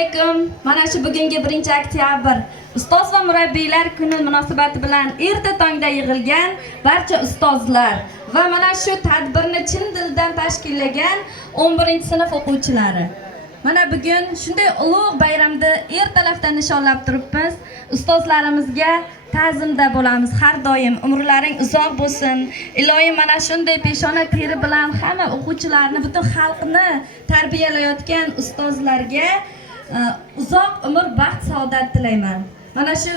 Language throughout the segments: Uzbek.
alaykum. Mana shu bugungi 1-oktyabr ustoz va murabbiylar kuni munosabati bilan erta tongda yig'ilgan barcha ustozlar va mana shu tadbirni chin dildan tashkillagan 11-sinf o'quvchilari. Mana bugun shunday ulug' bayramda ertalabdan nishonlab turibmiz. Ustozlarimizga ta'zimda bo'lamiz. Har doim umrlaring uzoq bo'lsin. Iloyim mana shunday peshona teri bilan hamma o'quvchilarni, butun xalqni tarbiyalayotgan ustozlarga uzoq umr, baxt, saodat tilayman. Mana shu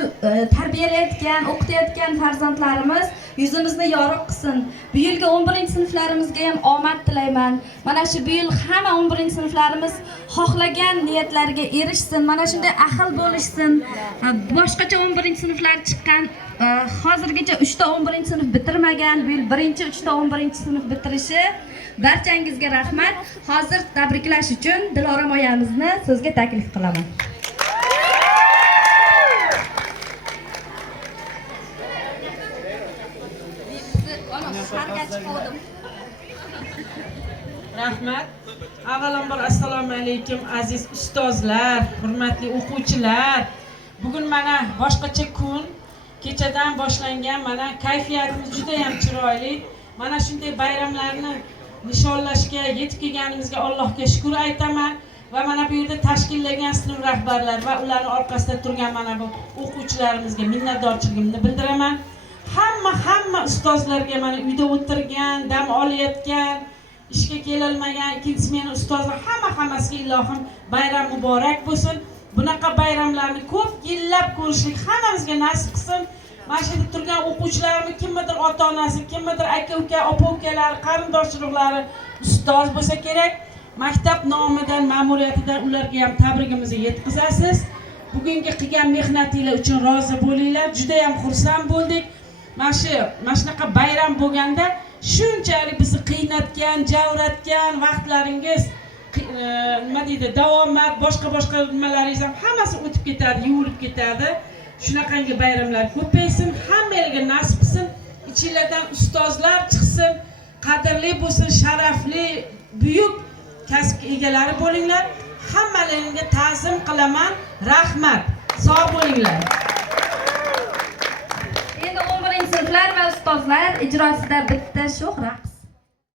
tarbiyalayotgan, o'qitayotgan farzandlarimiz yuzimizni yorug' qilsin. Bu yilgi 11-sinflarimizga ham omad tilayman. Mana shu bu yil hamma 11-sinflarimiz xohlagan niyatlariga erishsin. Mana shunday ahil bo'lishsin. Boshqacha 11-sinflar chiqqan, hozirgacha 3 ta 11-sinf bitirmagan, bu yil 3 ta 11-sinf bitirishi. Barchangizga rahmat. Hozir tabriklash uchun Dilorom oyamizni so'zga taklif qilaman. Rahmat. Avvalambor assalomu alaykum aziz ustozlar, hurmatli o'quvchilar. Bugun mana boshqacha kun, kechadan boshlangan, mana kayfiyatimiz juda ham chiroyli. Mana shunday bayramlarni nishonlashga yetib kelganimizga Allohga shukr aytaman va mana bu yerda tashkillagan sinf rahbarlar va ularning orqasida turgan mana bu o'quvchilarimizga minnatdorchiligimni bildiraman. Hamma ustozlarga, mana uyda o'tirgan, dam olayotgan, ishga kelolmagan ikkinchi smena ustozlar hammasiga ilohim bayram muborak bo'lsin. Bunaqa bayramlarni ko'p yillab ko'rishlik hammamizga nasib qilsin. Mana shu yerda turgan o'quvchilarimiz kimdir ota-onasi, kimdir aka-uka, opa-ukalari, qarindosh-urug'lari ustoz bo'lsa kerak. Maktab nomidan, ma'muriyatidan ularga ham tabrigimizni yetkazasiz. Bugungi qilgan mehnatinglar uchun rozi bo'linglar. Juda ham xursand bo'ldik. Mana shunaqa bayram bo'lganda shunchalik bizni qiynatgan, javratgan vaqtlaringiz nima deydi, davomat, boshqa nimalaringiz ham hammasi o'tib ketadi, yuvilib ketadi. Shunaqangi bayramlar ko'paysin, hammangizga nasib qilsin. Ichingizdan ustozlar chiqsin, qadrli bo'lsin, sharafli, buyuk kasb egalari bo'linglar. Hammalaringizga ta'zim qilaman. Rahmat. Sog' bo'linglar. Endi 11-sinflar va ustozlar ijrosida bitta sho'x raqs